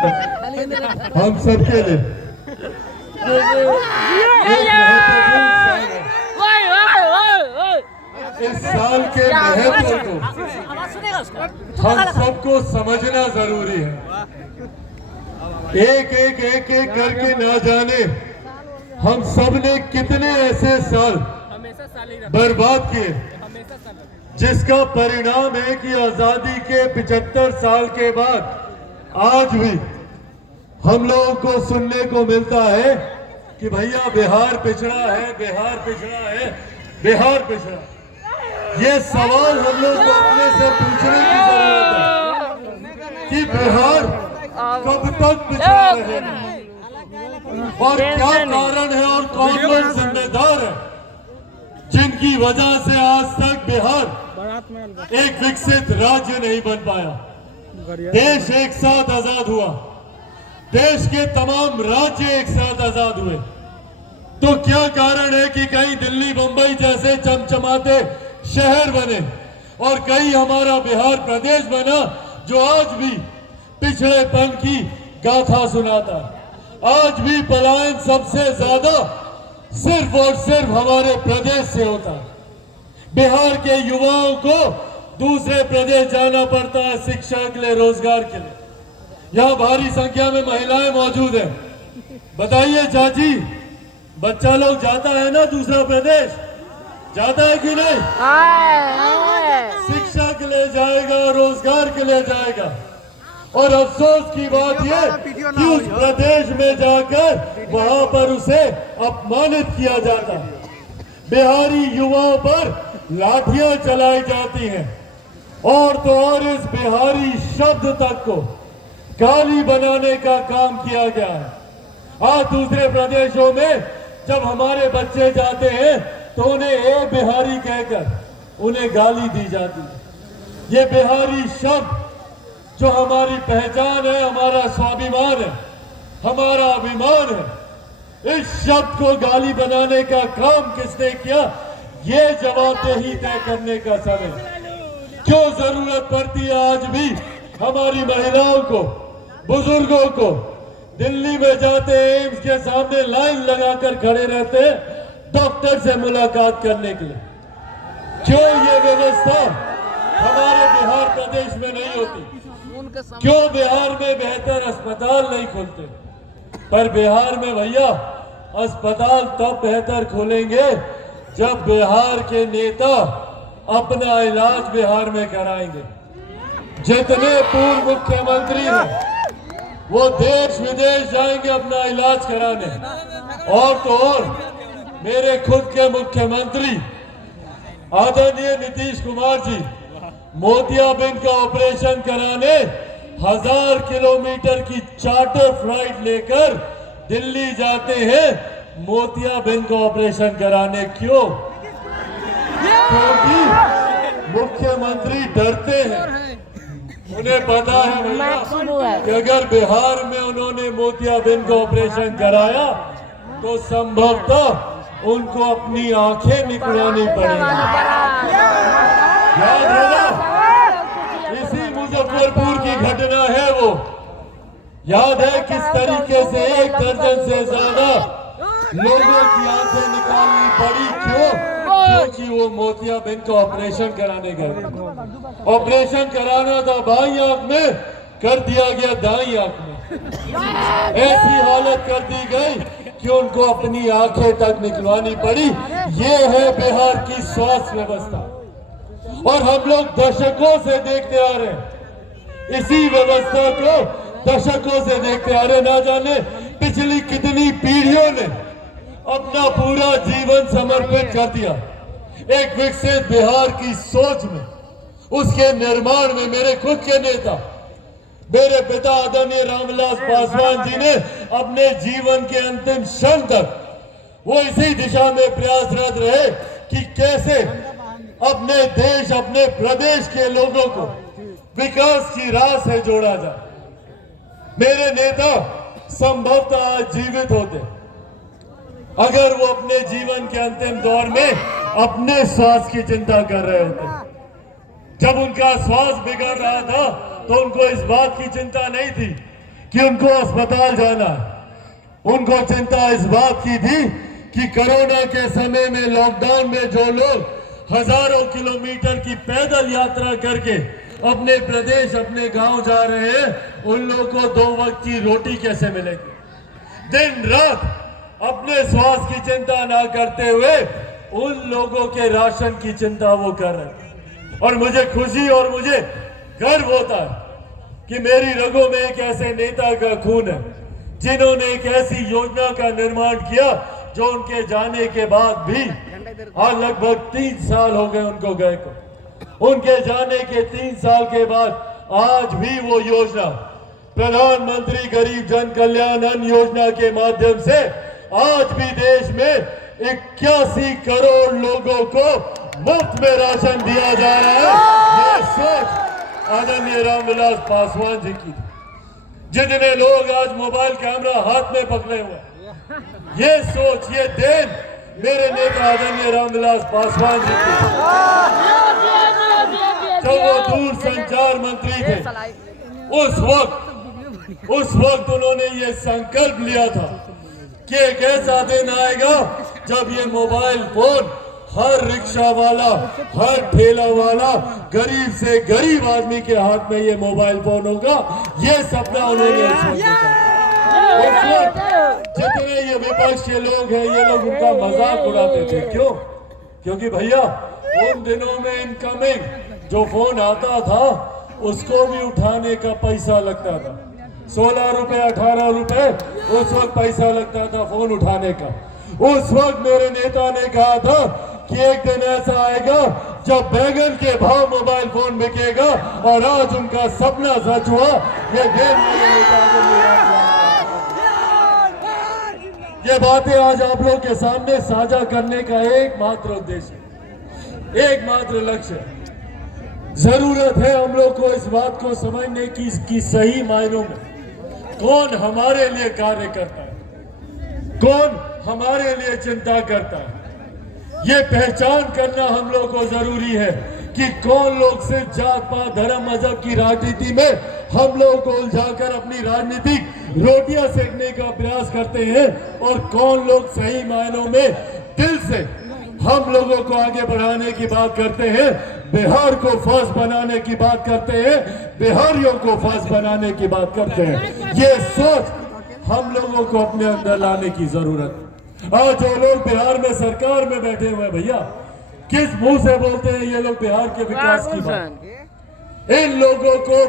हम सबके लिए इस साल के महत्व को हम सबको समझना जरूरी है। एक एक करके ना जाने हम सब ने कितने ऐसे साल बर्बाद किए, जिसका परिणाम है कि आजादी के 75 साल के बाद आज भी हम लोगों को सुनने को मिलता है कि भैया बिहार पिछड़ा है, बिहार पिछड़ा है, बिहार पिछड़ा। ये सवाल हम लोग को अपने से पूछने की जरूरत है कि बिहार कब तक पिछड़ा रहेगा और क्या कारण है और कौन लोग जिम्मेदार है जिनकी वजह से आज तक बिहार एक विकसित राज्य नहीं बन पाया। देश एक साथ आजाद हुआ, देश के तमाम राज्य एक साथ आजाद हुए, तो क्या कारण है कि कहीं दिल्ली मुंबई जैसे चमचमाते शहर बने और कहीं हमारा बिहार प्रदेश बना जो आज भी पिछड़ेपन की गाथा सुनाता। आज भी पलायन सबसे ज्यादा सिर्फ और सिर्फ हमारे प्रदेश से होता है। बिहार के युवाओं को दूसरे प्रदेश जाना पड़ता है शिक्षा के लिए, रोजगार के लिए। यहाँ भारी संख्या में महिलाएं मौजूद हैं। बताइए चाची, बच्चा लोग जाता है ना दूसरा प्रदेश, जाता है कि नहीं? शिक्षा के लिए जाएगा, रोजगार के लिए जाएगा। और अफसोस की बात यह कि उस प्रदेश में जाकर वहां पर उसे अपमानित किया जाता है। बिहारी युवाओं पर लाठियां चलाई जाती हैं और तो और इस बिहारी शब्द तक को गाली बनाने का काम किया गया है। आज दूसरे प्रदेशों में जब हमारे बच्चे जाते हैं तो उन्हें ए बिहारी कहकर उन्हें गाली दी जाती है। ये बिहारी शब्द जो हमारी पहचान है, हमारा स्वाभिमान है, हमारा अभिमान है, इस शब्द को गाली बनाने का काम किसने किया, ये जवाबदेही तय करने का समय। क्यों जरूरत पड़ती है आज भी हमारी महिलाओं को, बुजुर्गों को दिल्ली में जाते एम्स के सामने लाइन लगाकर खड़े रहते हैं डॉक्टर से मुलाकात करने के लिए? क्यों ये व्यवस्था हमारे बिहार प्रदेश में नहीं होती? क्यों बिहार में बेहतर अस्पताल नहीं खुलते? पर बिहार में भैया अस्पताल तब बेहतर खुलेंगे जब बिहार के नेता अपना इलाज बिहार में कराएंगे। जितने पूर्व मुख्यमंत्री हैं वो देश विदेश जाएंगे अपना इलाज कराने। और तो और मेरे खुद के मुख्यमंत्री आदरणीय नीतीश कुमार जी मोतियाबिंद का ऑपरेशन कराने 1000 किलोमीटर की चार्टर फ्लाइट लेकर दिल्ली जाते हैं मोतियाबिंद का ऑपरेशन कराने। क्यों? क्योंकि मुख्यमंत्री डरते हैं। उन्हें पता है भैया कि अगर बिहार में उन्होंने मोतियाबिंद का ऑपरेशन कराया तो संभवतः उनको अपनी आंखें निकलवानी पड़ेगी। याद है ना, इसी मुजफ्फरपुर की घटना है वो। याद है किस तरीके से 1 दर्जन से ज्यादा लोगों की आंखें निकालनी पड़ी। क्यों? क्योंकि वो मोतियाबिंद का ऑपरेशन कराने गए। ऑपरेशन कराना था बाईं आंख में, कर दिया गया दाईं आंख में। ऐसी हालत कर दी गई कि उनको अपनी आंखें तक निकलवानी पड़ी। ये है बिहार की स्वास्थ्य व्यवस्था और हम लोग दशकों से देखते आ रहे हैं। इसी व्यवस्था को दशकों से देखते आ रहे। ना जाने पिछली कितनी पीढ़ियों ने अपना पूरा जीवन समर्पित कर दिया एक विकसित बिहार की सोच में, उसके निर्माण में। मेरे खुद के नेता, मेरे पिता आदरणीय रामविलास पासवान जी ने अपने जीवन के अंतिम क्षण तक वो इसी दिशा में प्रयासरत रहे कि कैसे अपने देश, अपने प्रदेश के लोगों को विकास की राह से जोड़ा जाए। मेरे नेता संभवतः आज जीवित होते अगर वो अपने जीवन के अंतिम दौर में अपने स्वास्थ्य की चिंता कर रहे होते। जब उनका स्वास्थ्य बिगड़ रहा था तो उनको इस बात की चिंता नहीं थी कि उनको अस्पताल जाना है। उनको चिंता इस बात की थी कि कोरोना के समय में लॉकडाउन में जो लोग हजारों किलोमीटर की पैदल यात्रा करके अपने प्रदेश अपने गांव जा रहे हैं, उन लोगों को 2 वक्त की रोटी कैसे मिलेगी। दिन रात अपने स्वास्थ्य की चिंता ना करते हुए उन लोगों के राशन की चिंता वो कर रहे हैं। और मुझे खुशी और मुझे गर्व होता है कि मेरी रगों में एक ऐसे नेता का खून है जिन्होंने एक ऐसी योजना का निर्माण किया जो उनके जाने के बाद भी आज लगभग 3 साल हो गए उनको गए को। उनके जाने के 3 साल के बाद आज भी वो योजना प्रधानमंत्री गरीब जन कल्याण अन्न योजना के माध्यम से आज भी देश में 81 करोड़ लोगों को मुफ्त में राशन दिया जा रहा है। ये सोच आदरणीय रामविलास पासवान जी की। जितने लोग आज मोबाइल कैमरा हाथ में पकड़े हुए, ये सोच ये देन मेरे नेता आदरणीय रामविलास पासवान जी की। जब वो दूर संचार मंत्री थे उस वक्त उन्होंने ये संकल्प लिया था कि एक ऐसा दिन आएगा जब ये मोबाइल फोन हर रिक्शा वाला, हर ठेला वाला, गरीब से गरीब आदमी के हाथ में ये मोबाइल फोन होगा। ये सपना उन्होंने उस वक्त जितने ये विपक्ष के लोग हैं ये लोग उनका मजाक उड़ाते थे। क्यों? क्योंकि भैया उन दिनों में इनकमिंग जो फोन आता था उसको भी उठाने का पैसा लगता था। 16 रुपए 18 रुपए उस वक्त पैसा लगता था फोन उठाने का। उस वक्त मेरे नेता ने कहा था कि एक दिन ऐसा आएगा जब बैगन के भाव मोबाइल फोन बिकेगा, और आज उनका सपना सच हुआ। ये दिन मेरे नेता ये बातें आज आप लोग के सामने साझा करने का एकमात्र उद्देश्य, एकमात्र लक्ष्य। जरूरत है हम लोग को इस बात को समझने की इसकी सही मायनों में कौन हमारे लिए कार्य करता है, कौन हमारे लिए चिंता करता है। ये पहचान करना हम लोग को जरूरी है कि कौन लोग सिर्फ जात पात धर्म मजहब की राजनीति में हम लोग को उलझाकर अपनी राजनीतिक रोटियां सेकने का प्रयास करते हैं, और कौन लोग सही मायनों में दिल से हम लोगों को आगे बढ़ाने की बात करते हैं, बिहार को फर्स्ट बनाने की बात करते हैं, बिहारियों को फर्स्ट बनाने की बात करते हैं। ये सोच हम लोगों को अपने अंदर लाने की जरूरत है। आज जो लोग बिहार में सरकार में बैठे हुए हैं भैया, किस मुंह से बोलते हैं ये लोग बिहार के विकास की बात। इन लोगों को